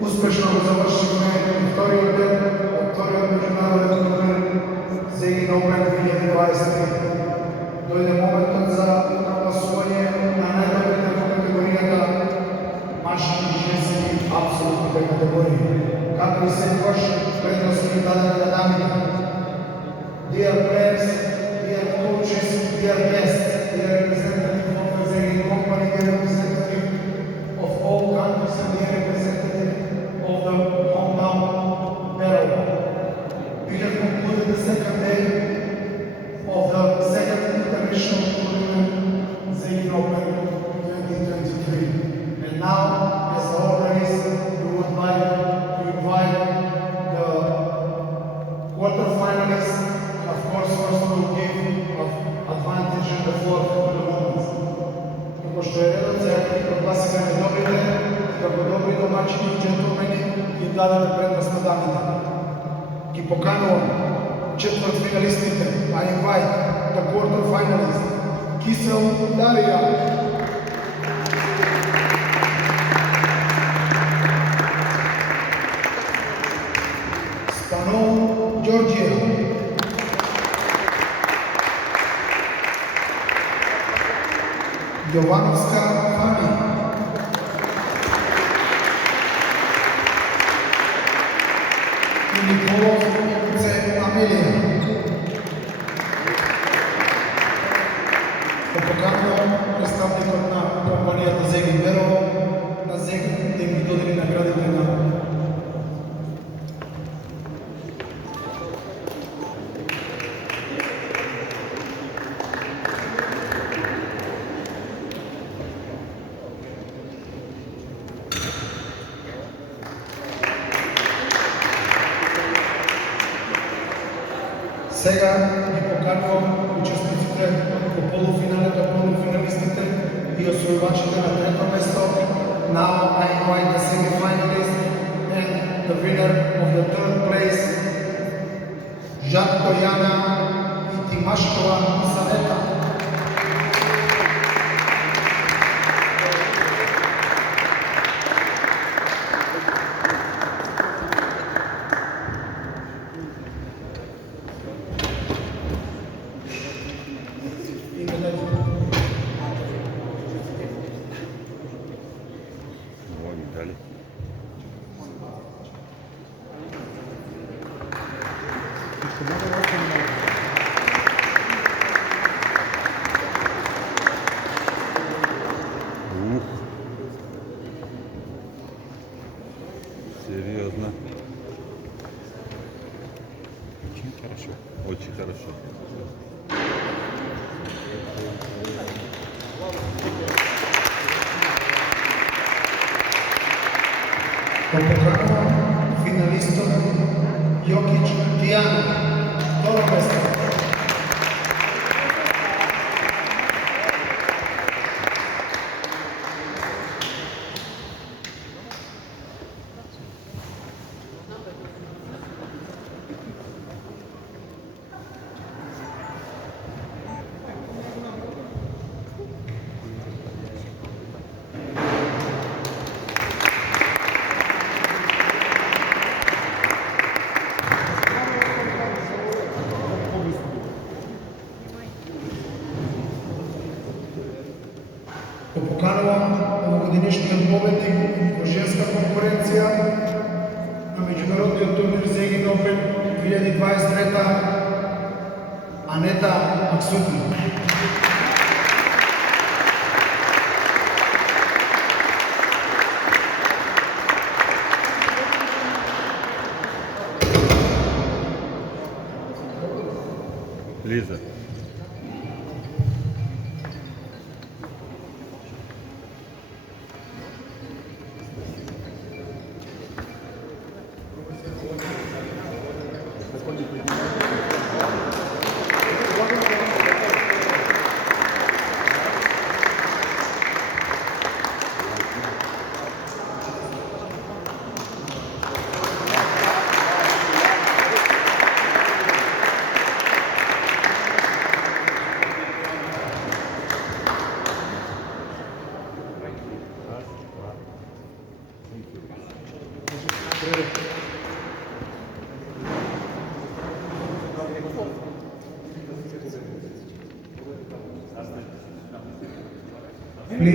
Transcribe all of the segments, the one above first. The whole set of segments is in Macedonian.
Uspešno ga završimo вториот ден од вториот меѓународен турнир ZEGIN Open 2023. Дојде моментот за прогласување на најдобрите во категоријата машки и женски апсолутните категории. Како и секогаш, предност ги дадеме на дамите. Dear players, dear coaches, dear guests, dear representative of the ZEGIN company, dear representative of all countries and dear representative of the hometown battle. We have concluded the second day of the second international tournament, ZEGIN Open 2023. And now, as the order is, we would like to invite the quarterfinalists, and of course, first we will give advantage and the floor for the moments. Како што е редот, сега ќе ги прогласиме најдобрите, и како добри домаќини и джентлмени ги дадеме предност на дамите. Ги поканувам четвртфиналистите, I invite the quarterfinalists, Кисел Дарија, Спанол Ѓорѓија, Јовановска Фани, и Николов Амелија. Го поканувам представникот на компанијата ZEGIN Берово, на ZEGIN да им ги додели наградите на Сега ги поканувам учесниците во полуфиналите, полуфиналистите и освојувачите на трето место. Now I invite the semi-finalists and the winner of the third place, Жатко Јана и Тимашкова Савета. Серьезно. Очень хорошо. Очень хорошо. Поканувам финалистот Јокич Дијана, второ место. Го поканувам овогодинешниот победник во женска конкуренција на меѓународниот турнир ZEGIN Open 2023 Анета Максути. Лиза. Now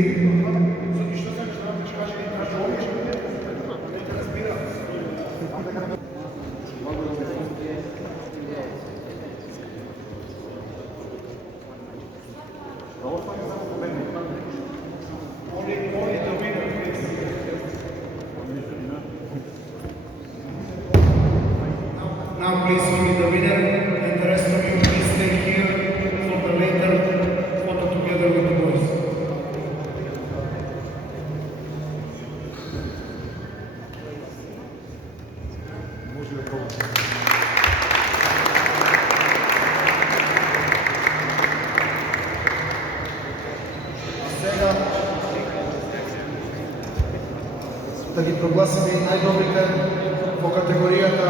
please meet the winner and the rest of you please stay here for the later photo together with the boys. Сега да ги прогласиме и најдобрите во категоријата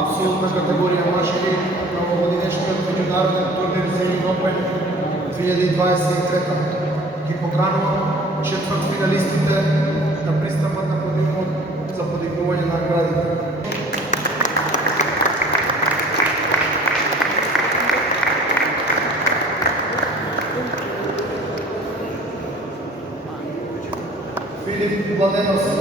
апсолутна категорија мажки на овогодинешниот меѓународен турнир за Open 2023. Ги поканувам четвртфиналистите да пристапат на подиумот за подигнување на наградите. Филип Владеновски,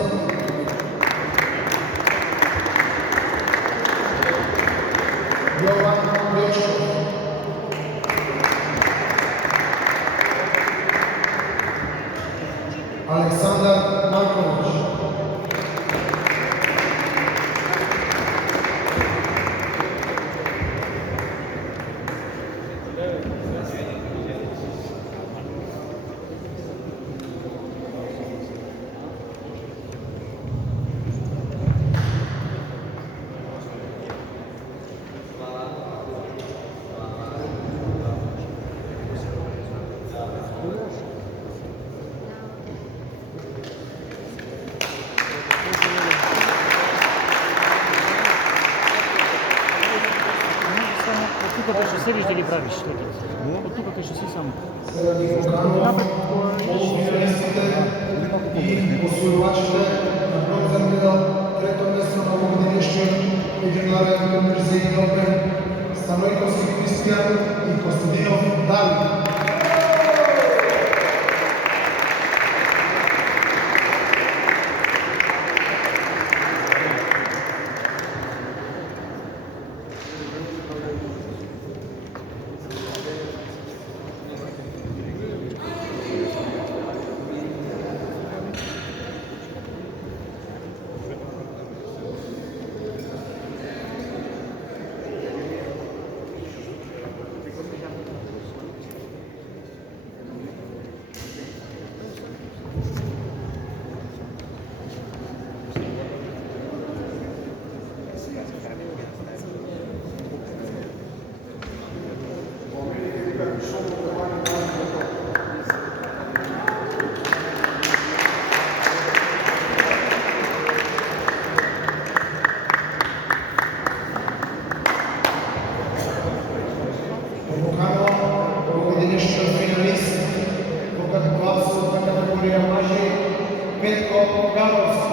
Јован Јочков, Александар Маркович, Тук беше седиш да ги правиш. От тук беше си само. Сега ги поканувам полуфиналистите и освојувачите на бронзен медал, трето место на овогодинешниот меѓународен турнир за Open, Станојковски Кристијан и Костадинов Давид. Овогодинешниот финалист во апсолутна категорија мажи Петко Галовски,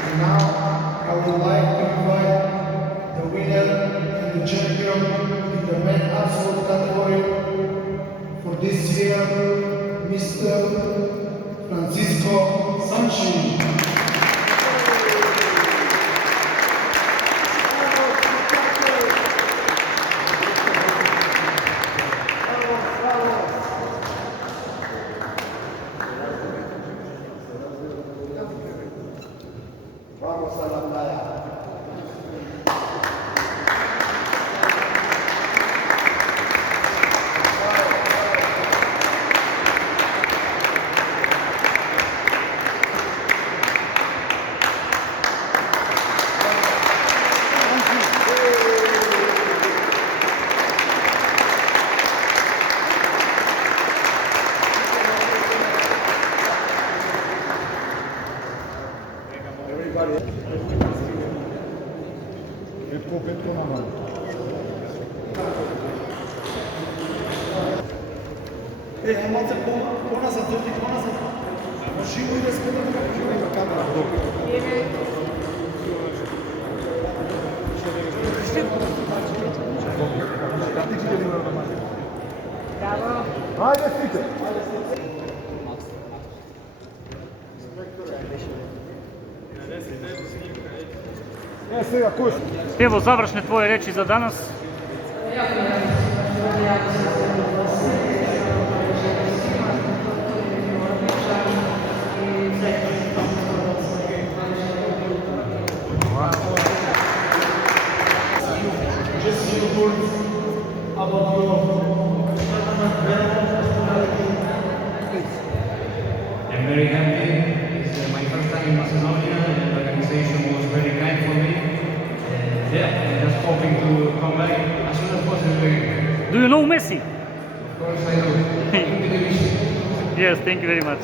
And now I would like to invite the winner and the champion in the men absolute category for this year, Mr. Francisco Sanchez. Vamos a la playa. Малце по-назад, дойди по-назад. Живо и да сподам како живо има камера. Ajde, stite! Сега, кој? Evo, završne tvoje reči za danas. Just few words about your I'm very happy. It's my first time in Macedonia and the organization was very kind for me. And yeah, I'm just hoping to come back as soon as possible again. Do you know Messi? Of course I do. In television. Yes, thank you very much.